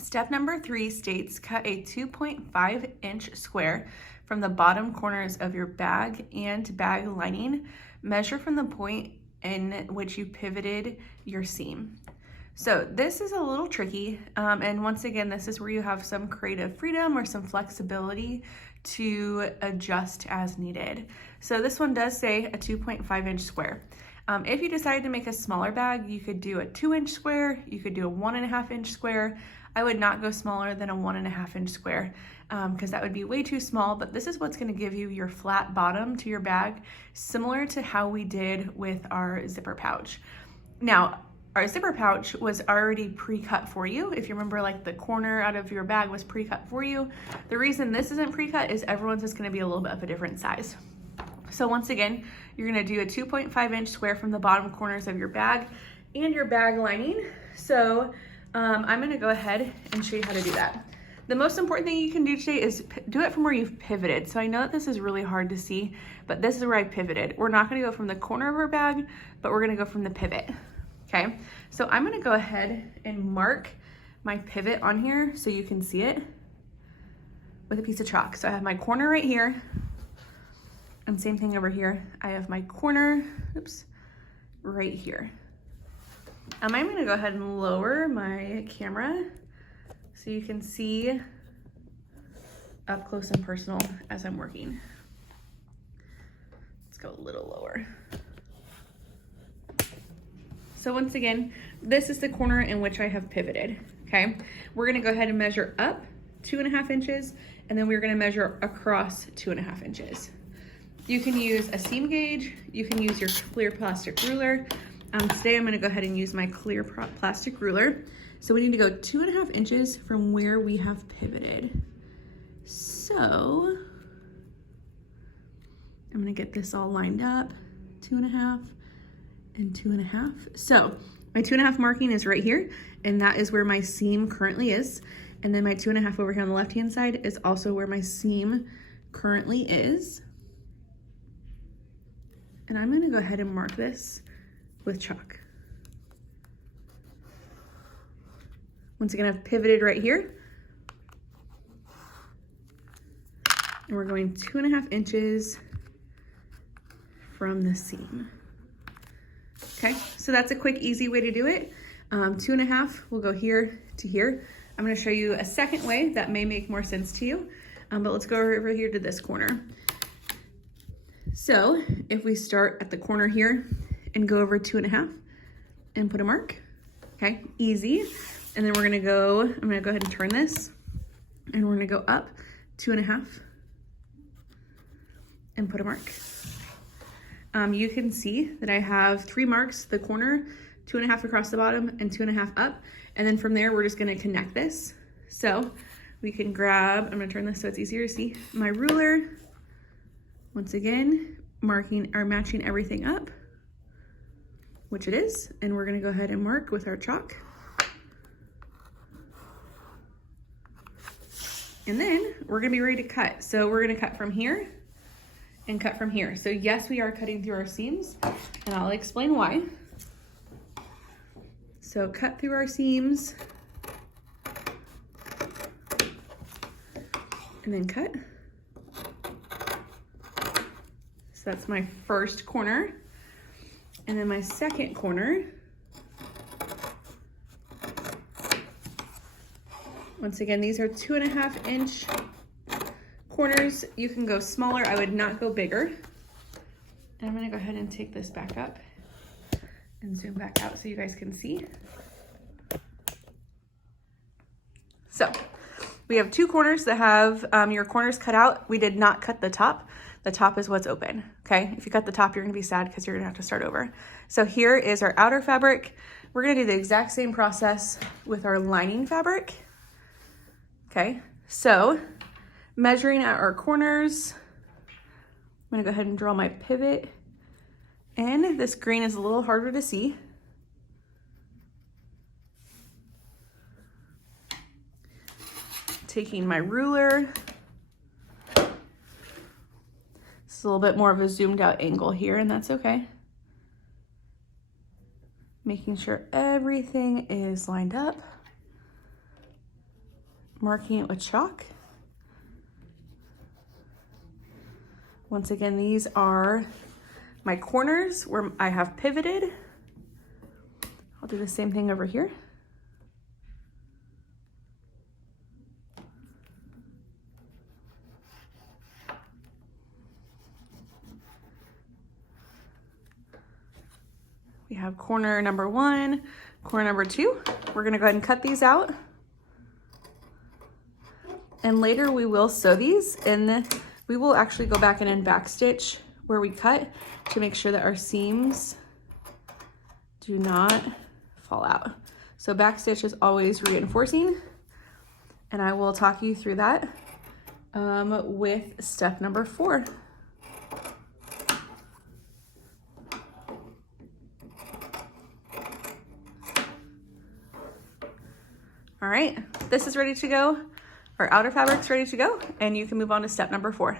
Step number 3 states cut a 2.5-inch square from the bottom corners of your bag and bag lining. Measure from the point in which you pivoted your seam. So this is a little tricky, and once again, this is where you have some creative freedom or some flexibility to adjust as needed. So this one does say a 2.5-inch square. If you decided to make a smaller bag, you could do a 2-inch square, you could do a 1.5-inch square. I would not go smaller than a 1.5-inch square because that would be way too small, but this is what's gonna give you your flat bottom to your bag, similar to how we did with our zipper pouch. Now, our zipper pouch was already pre-cut for you. If you remember, like the corner out of your bag was pre-cut for you. The reason this isn't pre-cut is everyone's is gonna be a little bit of a different size. So once again, you're gonna do a 2.5-inch square from the bottom corners of your bag and your bag lining. So I'm gonna go ahead and show you how to do that. The most important thing you can do today is do it from where you've pivoted. So I know that this is really hard to see, but this is where I pivoted. We're not gonna go from the corner of our bag, but we're gonna go from the pivot, okay? So I'm gonna go ahead and mark my pivot on here so you can see it with a piece of chalk. So I have my corner right here, and same thing over here. I have my corner, oops, right here. I'm gonna go ahead and lower my camera so you can see up close and personal as I'm working. Let's go a little lower. So once again, this is the corner in which I have pivoted, okay? We're gonna go ahead and measure up 2.5 inches, and then we're gonna measure across 2.5 inches. You can use a seam gauge, you can use your clear plastic ruler. Today I'm gonna go ahead and use my clear plastic ruler. So we need to go 2.5 inches from where we have pivoted. So I'm gonna get this all lined up, 2.5 and 2.5. So my 2.5 marking is right here, and that is where my seam currently is. And then my 2.5 over here on the left-hand side is also where my seam currently is. And I'm gonna go ahead and mark this with chalk. Once again, I've pivoted right here. And we're going 2.5 inches from the seam. Okay, so that's a quick, easy way to do it. 2.5 will go here to here. I'm gonna show you a second way that may make more sense to you, but let's go over here to this corner. So if we start at the corner here and go over 2.5 and put a mark, okay, easy. And then we're gonna go, I'm gonna go ahead and turn this, and we're gonna go up 2.5 and put a mark. You can see that I have 3 marks, the corner, 2.5 across the bottom, and 2.5 up. And then from there, we're just gonna connect this. So we can grab, I'm gonna turn this so it's easier to see, my ruler. Once again, marking or matching everything up, which it is. And we're gonna go ahead and mark with our chalk. And then we're gonna be ready to cut. So we're gonna cut from here and cut from here. So yes, we are cutting through our seams, and I'll explain why. So cut through our seams, and then cut. So that's my first corner. And then my second corner. Once again, these are 2.5 inch corners. You can go smaller. I would not go bigger. And I'm gonna go ahead and take this back up and zoom back out so you guys can see. So we have 2 corners that have your corners cut out. We did not cut the top. The top is what's open, okay? If you cut the top, you're gonna be sad because you're gonna have to start over. So here is our outer fabric. We're gonna do the exact same process with our lining fabric, okay? So measuring at our corners, I'm gonna go ahead and draw my pivot. And this green is a little harder to see. Taking my ruler. It's a little bit more of a zoomed out angle here, and that's okay. Making sure everything is lined up. marking it with chalk. Once again, these are my corners where I have pivoted. I'll do the same thing over here. We have corner number 1, corner number 2. We're gonna go ahead and cut these out. And later we will sew these, and we will actually go back in and backstitch where we cut to make sure that our seams do not fall out. So backstitch is always reinforcing, and I will talk you through that with step number 4. All right, this is ready to go. Our outer fabric's ready to go, and you can move on to step number 4.